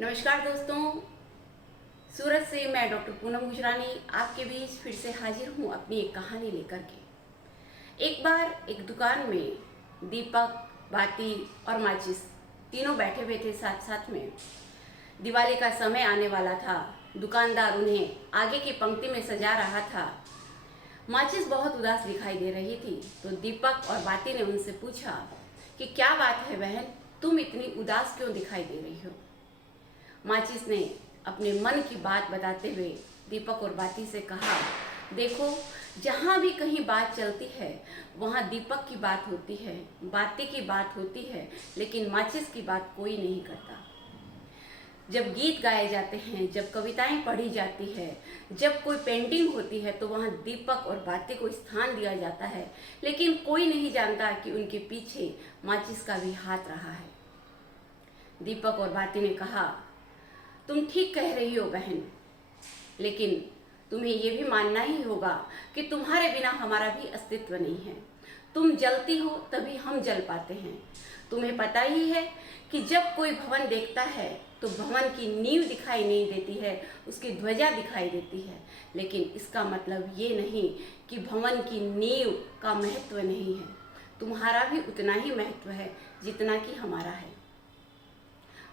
नमस्कार दोस्तों, सूरत से मैं डॉक्टर पूनम गुजरानी आपके बीच फिर से हाजिर हूँ अपनी एक कहानी लेकर के। एक बार एक दुकान में दीपक, बाती और माचिस तीनों बैठे हुए थे साथ साथ में। दिवाली का समय आने वाला था। दुकानदार उन्हें आगे की पंक्ति में सजा रहा था। माचिस बहुत उदास दिखाई दे रही थी, तो दीपक और बाती ने उनसे पूछा कि क्या बात है बहन, तुम इतनी उदास क्यों दिखाई दे रही हो। माचिस ने अपने मन की बात बताते हुए दीपक और बाती से कहा, देखो, जहाँ भी कहीं बात चलती है वहाँ दीपक की बात होती है, बाती की बात होती है, लेकिन माचिस की बात कोई नहीं करता। जब गीत गाए जाते हैं, जब कविताएं पढ़ी जाती है, जब कोई पेंटिंग होती है, तो वहाँ दीपक और बाती को स्थान दिया जाता है, लेकिन कोई नहीं जानता कि उनके पीछे माचिस का भी हाथ रहा है। दीपक और बाती ने कहा, तुम ठीक कह रही हो बहन, लेकिन तुम्हें ये भी मानना ही होगा कि तुम्हारे बिना हमारा भी अस्तित्व नहीं है। तुम जलती हो तभी हम जल पाते हैं। तुम्हें पता ही है कि जब कोई भवन देखता है तो भवन की नींव दिखाई नहीं देती है, उसकी ध्वजा दिखाई देती है, लेकिन इसका मतलब ये नहीं कि भवन की नींव का महत्व नहीं है। तुम्हारा भी उतना ही महत्व है जितना कि हमारा है।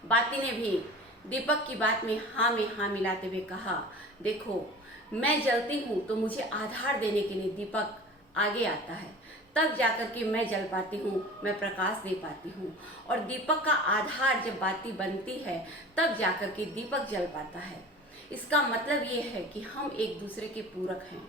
बाती ने भी दीपक की बात में हाँ मिलाते हुए कहा, देखो, मैं जलती हूँ तो मुझे आधार देने के लिए दीपक आगे आता है, तब जाकर के मैं जल पाती हूँ, मैं प्रकाश दे पाती हूँ। और दीपक का आधार जब बाती बनती है तब जाकर के दीपक जल पाता है। इसका मतलब ये है कि हम एक दूसरे के पूरक हैं।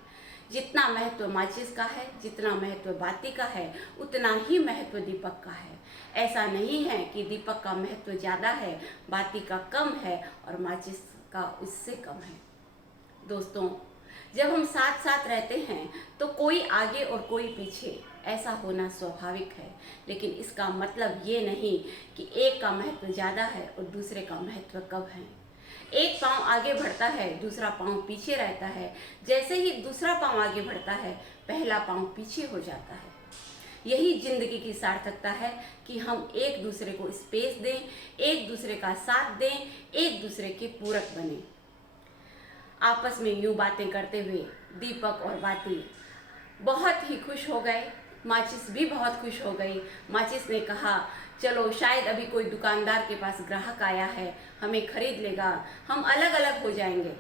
जितना महत्व माचिस का है, जितना महत्व बाती का है, उतना ही महत्व दीपक का है। ऐसा नहीं है कि दीपक का महत्व ज़्यादा है, बाती का कम है और माचिस का उससे कम है। दोस्तों, जब हम साथ साथ रहते हैं तो कोई आगे और कोई पीछे, ऐसा होना स्वाभाविक है, लेकिन इसका मतलब ये नहीं कि एक का महत्व ज़्यादा है और दूसरे का महत्व कम है। एक पाँव आगे बढ़ता है, दूसरा पाँव पीछे रहता है। जैसे ही दूसरा पाँव आगे बढ़ता है, पहला पाँव पीछे हो जाता है। यही जिंदगी की सार्थकता है कि हम एक दूसरे को स्पेस दें, एक दूसरे का साथ दें, एक दूसरे के पूरक बने। आपस में यूं बातें करते हुए दीपक और बाती बहुत ही खुश हो गए। माचिस भी बहुत खुश हो गई। माचिस ने कहा, चलो, शायद अभी कोई दुकानदार के पास ग्राहक आया है, हमें खरीद लेगा, हम अलग अलग हो जाएंगे।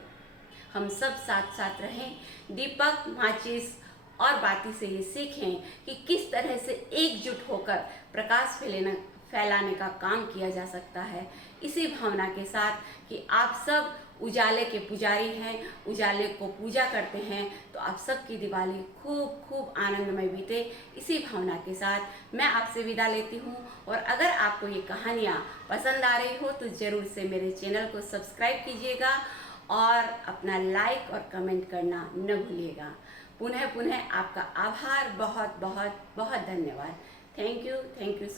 हम सब साथ साथ रहें। दीपक, माचिस और बाती से ये सीखें कि किस तरह से एकजुट होकर प्रकाश फैलाने का काम किया जा सकता है। इसी भावना के साथ कि आप सब उजाले के पुजारी हैं, उजाले को पूजा करते हैं, तो आप सबकी दिवाली खूब खूब आनंदमय बीते। इसी भावना के साथ मैं आपसे विदा लेती हूँ। और अगर आपको ये कहानियाँ पसंद आ रही हो तो ज़रूर से मेरे चैनल को सब्सक्राइब कीजिएगा और अपना लाइक और कमेंट करना न भूलिएगा। पुनः पुनः आपका आभार, बहुत बहुत बहुत धन्यवाद। Thank you so